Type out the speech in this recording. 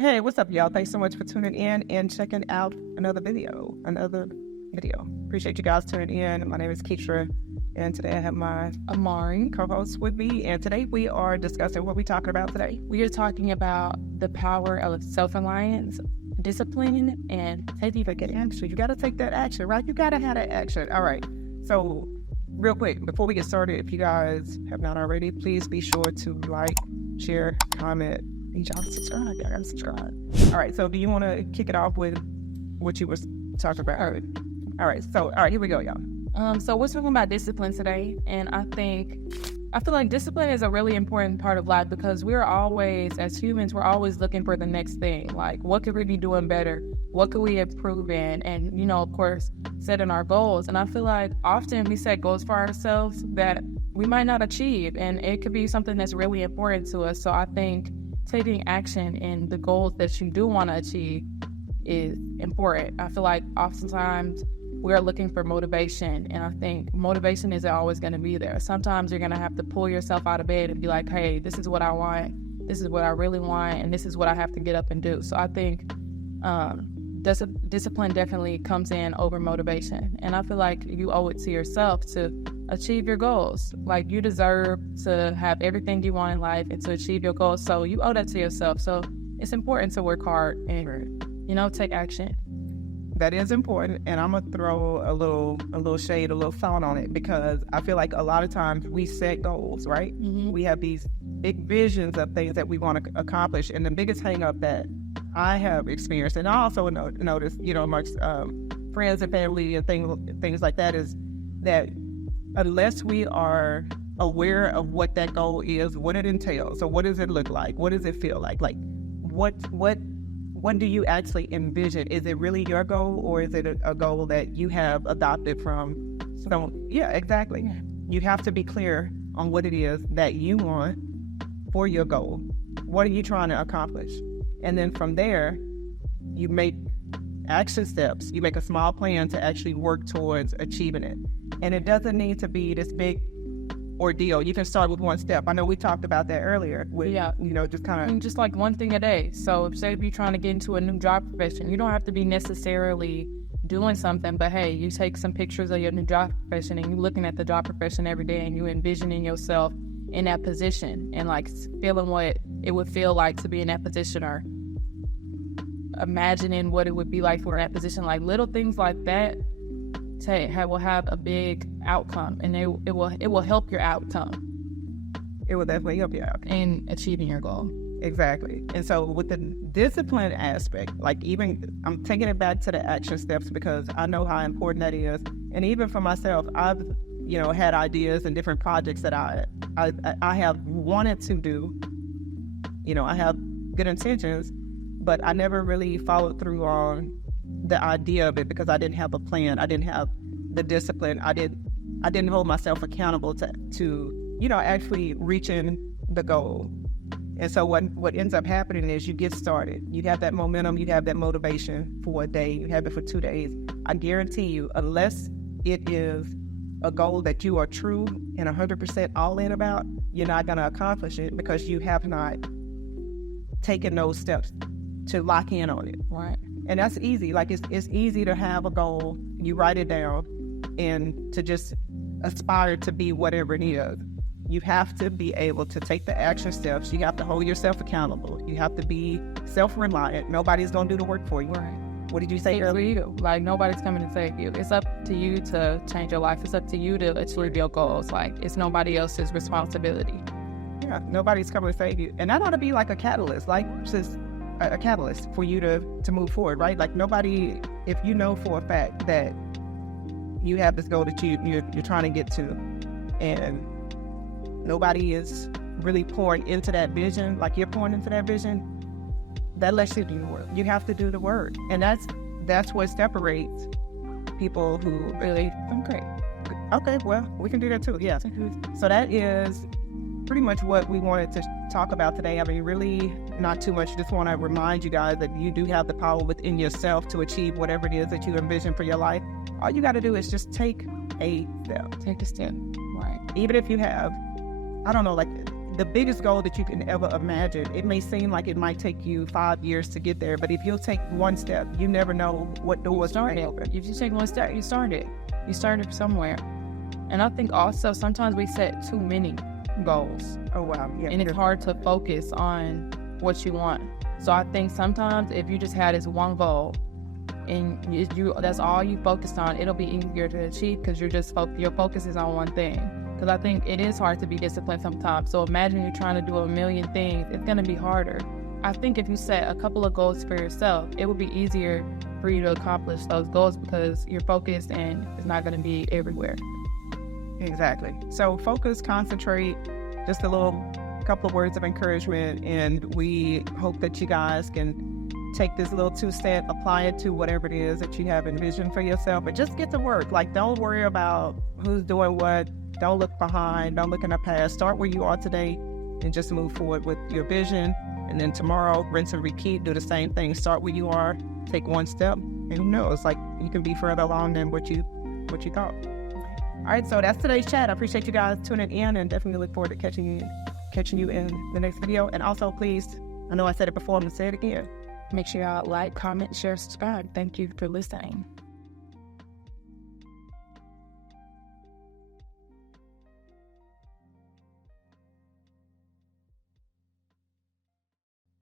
Hey, what's up, y'all? Thanks so much for tuning in and checking out another video. Appreciate you guys tuning in. My name is Keetria, and today I have my Amari co-host with me. And today we are discussing what we talking about today. We are talking about the power of self-reliance, discipline, and taking action. You got to take that action, right? You got to have that action. All right. So, real quick, before we get started, if you guys have not already, please be sure to like, share, comment. Need y'all to subscribe. Y'all gotta subscribe. All right. So, do you want to kick it off with what you were talking about? All right. So, here we go, y'all. So we're talking about discipline today, and I feel like discipline is a really important part of life because we're always, as humans, we're always looking for the next thing. Like, what could we be doing better? What could we improve in? And, of course, setting our goals. And I feel like often we set goals for ourselves that we might not achieve, and it could be something that's really important to us. So I think taking action in the goals that you do want to achieve is important. I feel like oftentimes we're looking for motivation, and I think motivation isn't always going to be there. Sometimes you're going to have to pull yourself out of bed and be like, hey, this is what I want, this is what I really want, and this is what I have to get up and do. So I think discipline definitely comes in over motivation, and I feel like you owe it to yourself to achieve your goals. Like, you deserve to have everything you want in life and to achieve your goals, so you owe that to yourself. So it's important to work hard and take action. That is important, and I'm gonna throw a little shade, a little thought on it, because I feel like a lot of times we set goals, right? Mm-hmm. We have these big visions of things that we want to accomplish, and the biggest hang up that I have experienced, and I also noticed, amongst friends and family and things like that, is that unless we are aware of what that goal is, what it entails, so what does it look like, what does it feel like what do you actually envision? Is it really your goal, or is it a goal that you have adopted from someone? Yeah, exactly. Yeah. You have to be clear on what it is that you want for your goal. What are you trying to accomplish? And then from there, you make action steps. You make a small plan to actually work towards achieving it. And it doesn't need to be this big ordeal. You can start with one step. I know we talked about that earlier with, just kind of... Just like one thing a day. So if you're trying to get into a new job profession, you don't have to be necessarily doing something, but hey, you take some pictures of your new job profession and you're looking at the job profession every day and you envisioning yourself in that position and like feeling what it would feel like to be in that position, or imagining what it would be like for that position. Like, little things like that will have a big outcome, and it will help your outcome. It will definitely help you out in achieving your goal. Exactly. And so with the discipline aspect, like, even I'm taking it back to the action steps because I know how important that is. And even for myself, I've had ideas and different projects that I have wanted to do. I have good intentions, but I never really followed through on the idea of it because I didn't have a plan. I didn't have the discipline. I didn't hold myself accountable to actually reaching the goal. And so what ends up happening is you get started. You have that momentum. You have that motivation for a day. You have it for 2 days. I guarantee you, unless it is a goal that you are true and 100% all in about, you're not going to accomplish it because you have not taken those steps to lock in on it. Right. And that's easy. Like, it's easy to have a goal, you write it down, and to just aspire to be whatever it is. You have to be able to take the action steps. You have to hold yourself accountable. You have to be self-reliant. Nobody's going to do the work for you. Right. What did you say earlier? You. Like, nobody's coming to save you. It's up to you to change your life. It's up to you to achieve your goals. Like, it's nobody else's responsibility. Yeah, nobody's coming to save you. And that ought to be like a catalyst, just a catalyst for you to move forward, right? Like, nobody, if you know for a fact that you have this goal that you're trying to get to, and nobody is really pouring into that vision like you're pouring into that vision, that lets you do the work. You have to do the work. And that's what separates people who really... Okay. Okay, well, we can do that too, yeah. So that is pretty much what we wanted to talk about today. I mean, really not too much. Just want to remind you guys that you do have the power within yourself to achieve whatever it is that you envision for your life. All you got to do is just take a step. Take a step. Right. Even if you have, I don't know, like, the biggest goal that you can ever imagine. It may seem like it might take you 5 years to get there, but if you'll take one step, you never know what doors may open. If you take one step, you started. You started somewhere. And I think also sometimes we set too many goals. Oh, wow. Yeah, and it's hard to focus on what you want. So I think sometimes if you just had this one goal and you that's all you focused on, it'll be easier to achieve because your focus is on one thing. Because I think it is hard to be disciplined sometimes. So imagine you're trying to do a million things. It's going to be harder. I think if you set a couple of goals for yourself, it will be easier for you to accomplish those goals because you're focused and it's not going to be everywhere. Exactly. So focus, concentrate, just couple of words of encouragement, and we hope that you guys can take this little 2-step, apply it to whatever it is that you have envisioned for yourself, and just get to work. Like, don't worry about who's doing what. Don't look behind. Don't look in the past. Start where you are today and just move forward with your vision. And then tomorrow, rinse and repeat, do the same thing. Start where you are, take one step, and who knows, like, you can be further along than what you thought. All right, so that's today's chat. I appreciate you guys tuning in and definitely look forward to catching you in the next video. And also, please, I know I said it before, I'm going to say it again. Make sure y'all like, comment, share, subscribe. Thank you for listening.